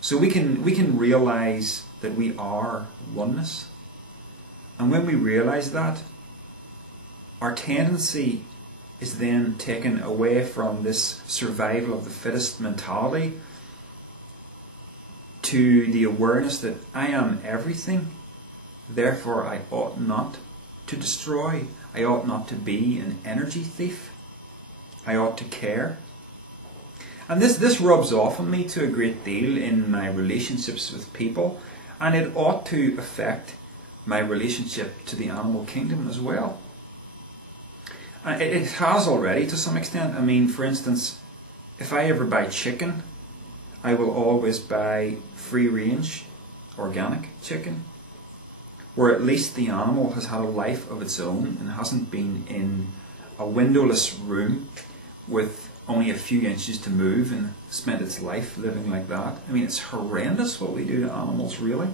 So we can realize that we are oneness. And when we realize that, our tendency is then taken away from this survival of the fittest mentality to the awareness that I am everything, therefore I ought not to destroy, I ought not to be an energy thief, I ought to care. And this rubs off on me to a great deal in my relationships with people, and it ought to affect my relationship to the animal kingdom as well. It has already to some extent. I mean, for instance, if I ever buy chicken, I will always buy free range, organic chicken, where at least the animal has had a life of its own and hasn't been in a windowless room with only a few inches to move and spent its life living like that. I mean, it's horrendous what we do to animals, really.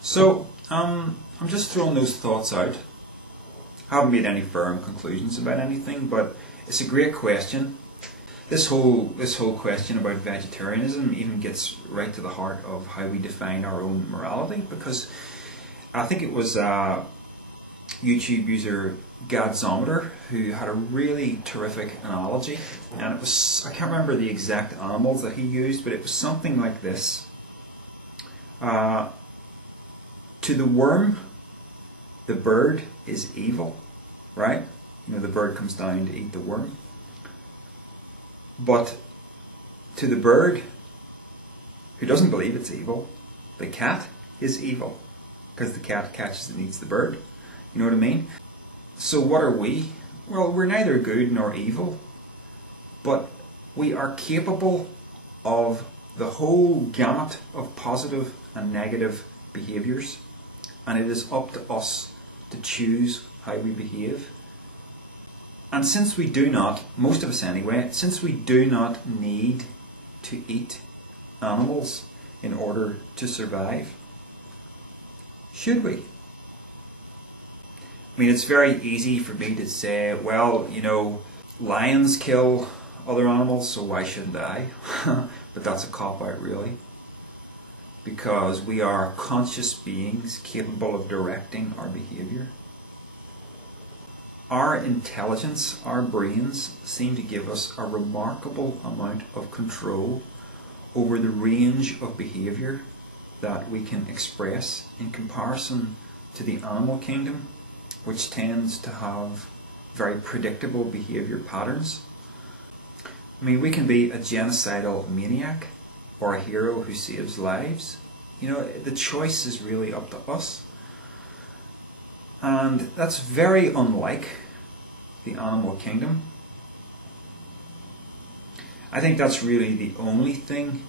So, I'm just throwing those thoughts out. I haven't made any firm conclusions about anything, but it's a great question. This whole question about vegetarianism even gets right to the heart of how we define our own morality, because I think it was YouTube user Gadzometer who had a really terrific analogy, and it was, I can't remember the exact animals that he used, but it was something like this. To the worm, the bird is evil, right? You know, the bird comes down to eat the worm. But to the bird, who doesn't believe it's evil, the cat is evil, because the cat catches and eats the bird. You know what I mean? So what are we? Well, we're neither good nor evil, but we are capable of the whole gamut of positive and negative behaviours, and it is up to us to choose how we behave. And since we do not, most of us anyway, since we do not need to eat animals in order to survive, should we? I mean, it's very easy for me to say, well, you know, lions kill other animals, so why shouldn't I? But that's a cop-out, really. Because we are conscious beings capable of directing our behaviour. Our intelligence, our brains, seem to give us a remarkable amount of control over the range of behaviour that we can express in comparison to the animal kingdom, which tends to have very predictable behaviour patterns. I mean, we can be a genocidal maniac or a hero who saves lives. You know, the choice is really up to us. And that's very unlike the animal kingdom. I think that's really the only thing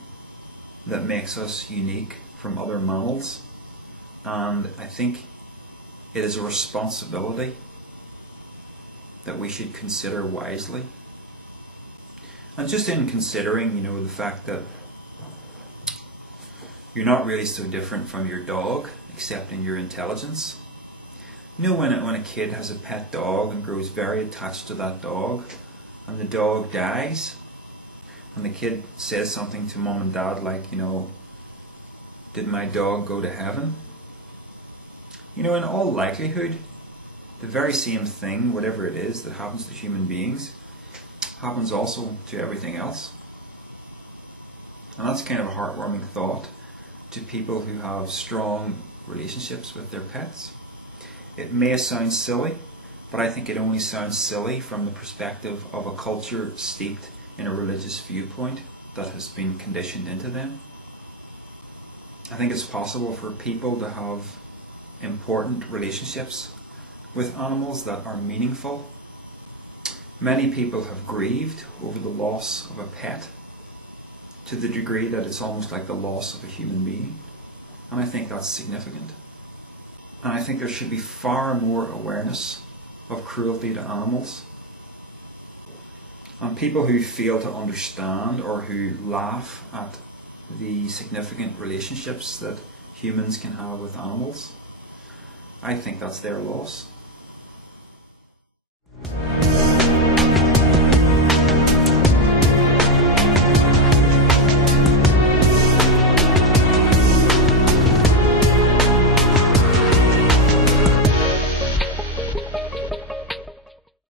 that makes us unique from other mammals. And I think it is a responsibility that we should consider wisely. And just in considering, you know, the fact that you're not really so different from your dog, except in your intelligence. You know, when a kid has a pet dog and grows very attached to that dog, and the dog dies, and the kid says something to mom and dad like, you know, did my dog go to heaven? You know, in all likelihood, the very same thing, whatever it is that happens to human beings, happens also to everything else. And that's kind of a heartwarming thought to people who have strong relationships with their pets. It may sound silly, but I think it only sounds silly from the perspective of a culture steeped in a religious viewpoint that has been conditioned into them. I think it's possible for people to have important relationships with animals that are meaningful. Many people have grieved over the loss of a pet to the degree that it's almost like the loss of a human being. And I think that's significant. And I think there should be far more awareness of cruelty to animals. And people who fail to understand or who laugh at the significant relationships that humans can have with animals, I think that's their loss.